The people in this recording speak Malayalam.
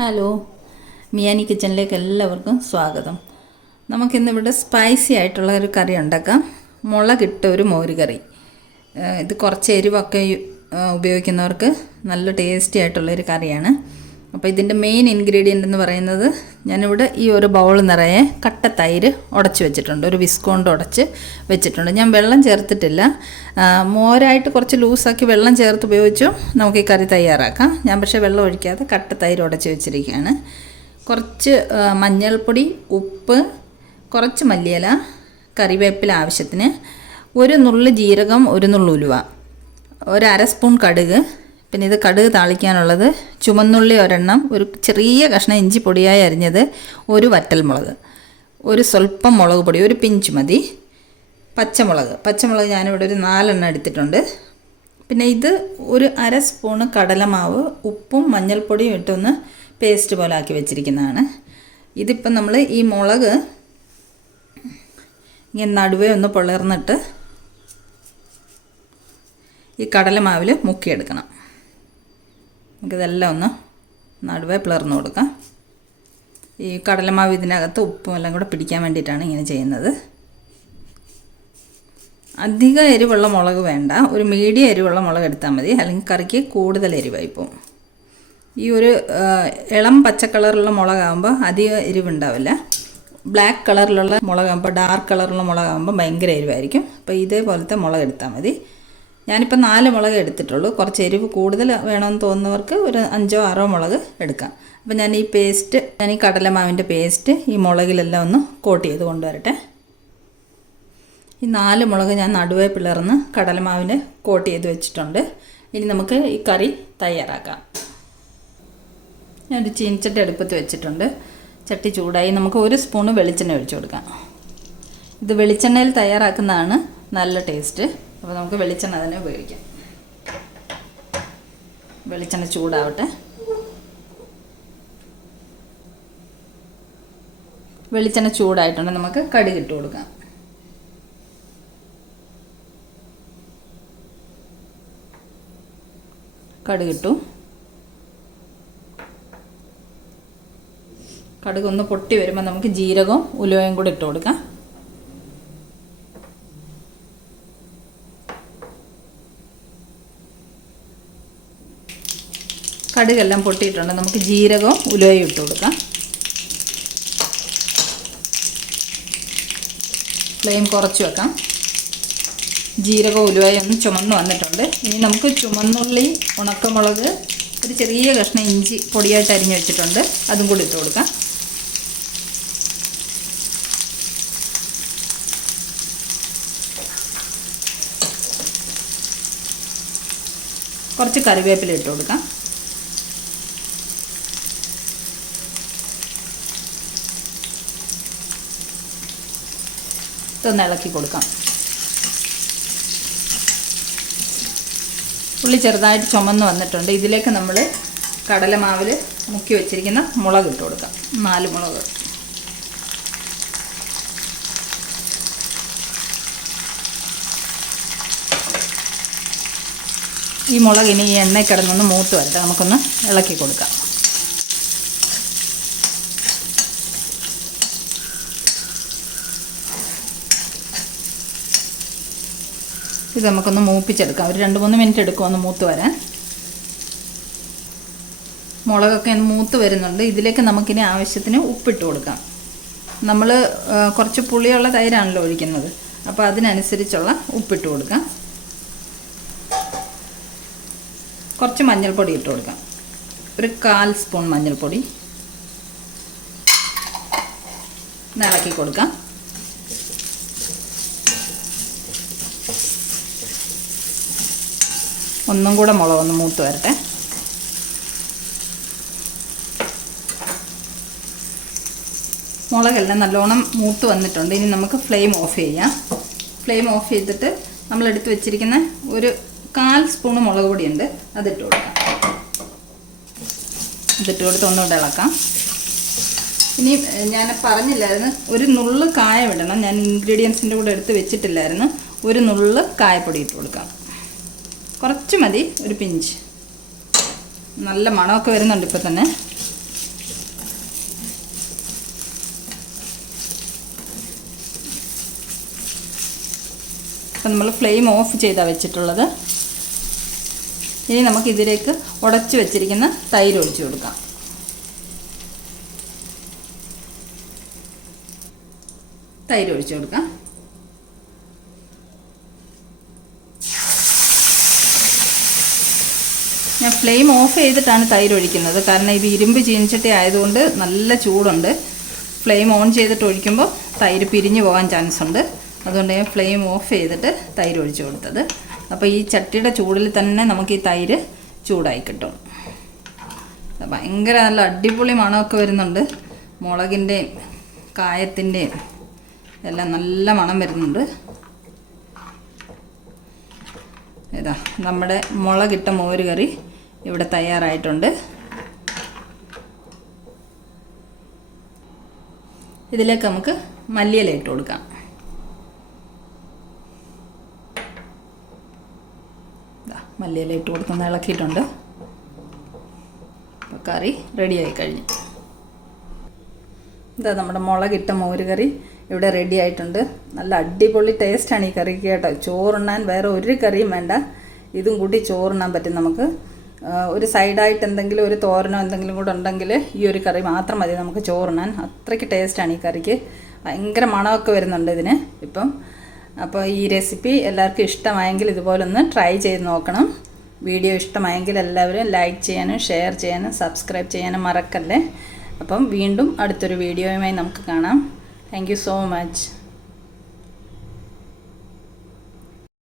ഹലോ, മിയാനി കിച്ചണിലേക്ക് എല്ലാവർക്കും സ്വാഗതം. നമുക്കിന്നിവിടെ സ്പൈസി ആയിട്ടുള്ള ഒരു കറി ഉണ്ടാക്കാം. മുളകിട്ട ഒരു മോര് കറി. ഇത് കുറച്ച് എരിവൊക്കെ ഉപയോഗിക്കുന്നവർക്ക് നല്ല ടേസ്റ്റി ആയിട്ടുള്ളൊരു കറിയാണ്. അപ്പോൾ ഇതിൻ്റെ മെയിൻ ഇൻഗ്രീഡിയൻ്റ് എന്ന് പറയുന്നത്, ഞാനിവിടെ ഈ ഒരു ബൗൾ നിറയെ കട്ട തൈര് ഉടച്ച് വെച്ചിട്ടുണ്ട്. ഒരു വിസ്ക് ഉടച്ച് വെച്ചിട്ടുണ്ട്. ഞാൻ വെള്ളം ചേർത്തിട്ടില്ല. മോരായിട്ട് കുറച്ച് ലൂസാക്കി വെള്ളം ചേർത്ത് ഉപയോഗിച്ചു നമുക്ക് ഈ കറി തയ്യാറാക്കാം. ഞാൻ പക്ഷേ വെള്ളം ഒഴിക്കാതെ കട്ട തൈര് ഉടച്ച് വെച്ചിരിക്കുകയാണ്. കുറച്ച് മഞ്ഞൾപ്പൊടി, ഉപ്പ്, കുറച്ച് മല്ലിയില, കറിവേപ്പില ആവശ്യത്തിന്, ഒരു നുള്ളു ജീരകം, ഒരു നുള്ളു ഉലുവ, ഒരു അര സ്പൂൺ കടുക്. പിന്നെ ഇത് കടുക് താളിക്കാനുള്ളത് ചുമന്നുള്ളി ഒരെണ്ണം, ഒരു ചെറിയ കഷ്ണം ഇഞ്ചി പൊടിയായി അരിഞ്ഞത്, ഒരു വറ്റൽമുളക്, ഒരു സ്വല്പം മുളക് പൊടി, ഒരു പിഞ്ച് മതി, പച്ചമുളക് ഞാനിവിടെ ഒരു 4 എണ്ണം എടുത്തിട്ടുണ്ട്. പിന്നെ ഇത് ഒരു അര സ്പൂണ് കടലമാവ്, ഉപ്പും മഞ്ഞൾപ്പൊടിയും ഇട്ടൊന്ന് പേസ്റ്റ് പോലെ ആക്കി വെച്ചിരിക്കുന്നതാണ്. ഇതിപ്പം നമ്മൾ ഈ മുളക് ഇങ്ങനെ നടുവേ ഒന്ന് പിളർന്നിട്ട് ഈ കടലമാവിൽ മുക്കിയെടുക്കണം. നമുക്കിതെല്ലാം ഒന്ന് നടുവേ പിളർന്നു കൊടുക്കാം. ഈ കടലമാവ് ഇതിനകത്ത് ഉപ്പും എല്ലാം കൂടെ പിടിക്കാൻ വേണ്ടിയിട്ടാണ് ഇങ്ങനെ ചെയ്യുന്നത്. അധികം എരിവുള്ള മുളക് വേണ്ട, ഒരു മീഡിയം എരിവുള്ള മുളക് എടുത്താൽ മതി, അല്ലെങ്കിൽ കറിക്ക് കൂടുതൽ എരിവായി പോകും. ഈ ഒരു ഇളം പച്ച കളറുള്ള മുളകാകുമ്പോൾ അധികം എരിവുണ്ടാവില്ല. ബ്ലാക്ക് കളറിലുള്ള മുളകാകുമ്പോൾ, ഡാർക്ക് കളറുള്ള മുളകാകുമ്പോൾ ഭയങ്കര എരിവായിരിക്കും. അപ്പോൾ ഇതേപോലത്തെ മുളക് എടുത്താൽ മതി. ഞാനിപ്പോൾ 4 മുളക് എടുത്തിട്ടുള്ളൂ. കുറച്ച് എരിവ് കൂടുതൽ വേണമെന്ന് തോന്നുന്നവർക്ക് ഒരു 5-6 മുളക് എടുക്കാം. അപ്പോൾ ഞാൻ ഈ കടലമാവിൻ്റെ പേസ്റ്റ് ഈ മുളകിലെല്ലാം ഒന്ന് കോട്ട് ചെയ്ത് കൊണ്ടുവരട്ടെ. ഈ 4 മുളക് ഞാൻ നടുവേ പിളർന്ന് കടലമാവിന് കോട്ട് ചെയ്ത് വെച്ചിട്ടുണ്ട്. ഇനി നമുക്ക് ഈ കറി തയ്യാറാക്കാം. ഞാനൊരു ചീനിച്ചട്ടി അടുപ്പത്ത് വെച്ചിട്ടുണ്ട്. ചട്ടി ചൂടായി. നമുക്ക് 1 സ്പൂണ് വെളിച്ചെണ്ണ ഒഴിച്ചു കൊടുക്കാം. ഇത് വെളിച്ചെണ്ണയിൽ തയ്യാറാക്കുന്നതാണ് നല്ല ടേസ്റ്റ്. അപ്പോൾ നമുക്ക് വെളിച്ചെണ്ണ തന്നെ ഉപയോഗിക്കാം. വെളിച്ചെണ്ണ ചൂടാവട്ടെ. വെളിച്ചെണ്ണ ചൂടായിട്ടുണ്ട്. നമുക്ക് കടുക് ഇട്ട് കൊടുക്കാം. കടുകിട്ടു. കടുക് ഒന്ന് പൊട്ടി വരുമ്പോൾ നമുക്ക് ജീരകവും ഉലുവയും കൂടി ഇട്ട് കൊടുക്കാം. കടുകെല്ലാം പൊട്ടിയിട്ടുണ്ട്. നമുക്ക് ജീരകവും ഉലുവയും ഇട്ട് കൊടുക്കാം. ഫ്ലെയിം കുറച്ച് വെക്കാം. ജീരകവും ഉലുവയും ഒന്ന് ചുമന്ന് വന്നിട്ടുണ്ട്. ഇനി നമുക്ക് ചുമന്നുള്ളി, ഉണക്കമുളക്, ഒരു ചെറിയ കഷ്ണം ഇഞ്ചി പൊടിയായിട്ട് അരിഞ്ഞ് വെച്ചിട്ടുണ്ട്, അതും കൂടി ഇട്ട് കൊടുക്കാം. കുറച്ച് കറിവേപ്പില ഇട്ട് കൊടുക്കാം. ഇതൊന്ന് ഇളക്കി കൊടുക്കാം. ഉള്ളി ചെറുതായിട്ട് ചുമന്ന് വന്നിട്ടുണ്ട്. ഇതിലേക്ക് നമ്മൾ കടലമാവിൽ മുക്കി വെച്ചിരിക്കുന്ന മുളക് ഇട്ട് കൊടുക്കാം. 4 മുളക്. ഈ മുളക് ഇനി ഈ എണ്ണയിൽ കിടന്നൊന്ന് മൂത്ത് വരട്ടെ. നമുക്കൊന്ന് ഇളക്കി കൊടുക്കാം. ഇത് നമുക്കൊന്ന് മൂപ്പിച്ചെടുക്കാം. ഒരു 2-3 മിനിറ്റ് എടുക്കും ഒന്ന് മൂത്ത് വരാൻ. മുളകൊക്കെ ഒന്ന് മൂത്ത് വരുന്നുണ്ട്. ഇതിലേക്ക് നമുക്കിനി ആവശ്യത്തിന് ഉപ്പിട്ട് കൊടുക്കാം. നമ്മൾ കുറച്ച് പുളിയുള്ള തൈരാണല്ലോ ഒഴിക്കുന്നത്, അപ്പോൾ അതിനനുസരിച്ചുള്ള ഉപ്പിട്ട് കൊടുക്കാം. കുറച്ച് മഞ്ഞൾപ്പൊടി ഇട്ട് കൊടുക്കാം. ഒരു 1/4 സ്പൂൺ മഞ്ഞൾപ്പൊടി. ഇളക്കി കൊടുക്കാം. ഒന്നും കൂടെ മുളകൊന്ന് മൂത്ത് വരട്ടെ. മുളകെല്ലാം നല്ലോണം മൂത്ത് വന്നിട്ടുണ്ട്. ഇനി നമുക്ക് ഫ്ലെയിം ഓഫ് ചെയ്യാം. ഫ്ലെയിം ഓഫ് ചെയ്തിട്ട് നമ്മളെടുത്ത് വെച്ചിരിക്കുന്ന ഒരു 1/4 സ്പൂണ് മുളക് പൊടിയുണ്ട്, അതിട്ട് കൊടുക്കാം. ഇതിട്ട് കൊടുത്ത് ഒന്നുകൂടെ ഇളക്കാം. ഇനി ഞാൻ പറഞ്ഞില്ലായിരുന്നു, ഒരു നുള്ള് കായം ഇടണം. ഞാൻ ഇൻഗ്രീഡിയൻസിൻ്റെ കൂടെ എടുത്ത് വെച്ചിട്ടില്ലായിരുന്നു. ഒരു നുള്ള് കായപ്പൊടി ഇട്ട് കൊടുക്കാം. കുറച്ച് മതി, ഒരു പിഞ്ച്. നല്ല മണമൊക്കെ വരുന്നുണ്ട് ഇപ്പോൾ തന്നെ. അപ്പം നമ്മൾ ഫ്ലെയിം ഓഫ് ചെയ്താണ് വെച്ചിട്ടുള്ളത്. ഇനി നമുക്കിതിലേക്ക് ഉടച്ച് വെച്ചിരിക്കുന്ന തൈര് ഒഴിച്ച് കൊടുക്കാം. തൈര് ഒഴിച്ച് കൊടുക്കാം. ഞാൻ ഫ്ലെയിം ഓഫ് ചെയ്തിട്ടാണ് തൈര് ഒഴിക്കുന്നത്. കാരണം ഇത് ഇരുമ്പ് ചീനിച്ചട്ടി ആയതുകൊണ്ട് നല്ല ചൂടുണ്ട്. ഫ്ലെയിം ഓൺ ചെയ്തിട്ട് ഒഴിക്കുമ്പോൾ തൈര് പിരിഞ്ഞു പോകാൻ ചാൻസ് ഉണ്ട്. അതുകൊണ്ട് ഞാൻ ഫ്ലെയിം ഓഫ് ചെയ്തിട്ട് തൈര് ഒഴിച്ച് കൊടുത്തത്. അപ്പോൾ ഈ ചട്ടിയുടെ ചൂടിൽ തന്നെ നമുക്ക് ഈ തൈര് ചൂടായി കിട്ടും. ഭയങ്കര നല്ല അടിപൊളി മണമൊക്കെ വരുന്നുണ്ട്. മുളകിൻ്റെയും കായത്തിൻ്റെയും എല്ലാം നല്ല മണം വരുന്നുണ്ട്. ഇതാ നമ്മുടെ മുളകിട്ട മോര് കറി ഇവിടെ തയ്യാറായിട്ടുണ്ട്. ഇതിലേക്ക് നമുക്ക് മല്ലിയില ഇട്ട് കൊടുക്കാം. മല്ലിയില ഇട്ട് കൊടുക്കുന്ന ഇളക്കിയിട്ടുണ്ട്. അപ്പോൾ കറി റെഡിയായി കഴിഞ്ഞു. ഇതാ നമ്മുടെ മുളകിട്ട മോര് കറി ഇവിടെ റെഡി ആയിട്ടുണ്ട്. നല്ല അടിപൊളി ടേസ്റ്റാണ് ഈ കറിക്ക് കേട്ടോ. ചോറുണ്ണാൻ വേറെ ഒരു കറിയും വേണ്ട, ഇതും കൂട്ടി ചോറുണ്ണാൻ പറ്റും നമുക്ക്. ഒരു സൈഡായിട്ട് എന്തെങ്കിലും ഒരു തോരനോ എന്തെങ്കിലും കൂടെ ഉണ്ടെങ്കിൽ ഈ ഒരു കറി മാത്രം മതി നമുക്ക് ചോറുണ്ണാൻ. അത്രയ്ക്ക് ടേസ്റ്റാണ് ഈ കറിക്ക്. ഭയങ്കര മണമൊക്കെ വരുന്നുണ്ട് ഇതിന് ഇപ്പം. അപ്പോൾ ഈ റെസിപ്പി എല്ലാവർക്കും ഇഷ്ടമായെങ്കിൽ ഇതുപോലൊന്ന് ട്രൈ ചെയ്ത് നോക്കണം. വീഡിയോ ഇഷ്ടമായെങ്കിൽ എല്ലാവരും ലൈക്ക് ചെയ്യാനും ഷെയർ ചെയ്യാനും സബ്സ്ക്രൈബ് ചെയ്യാനും മറക്കല്ലേ. അപ്പം വീണ്ടും അടുത്തൊരു വീഡിയോയുമായി നമുക്ക് കാണാം. Thank you so much.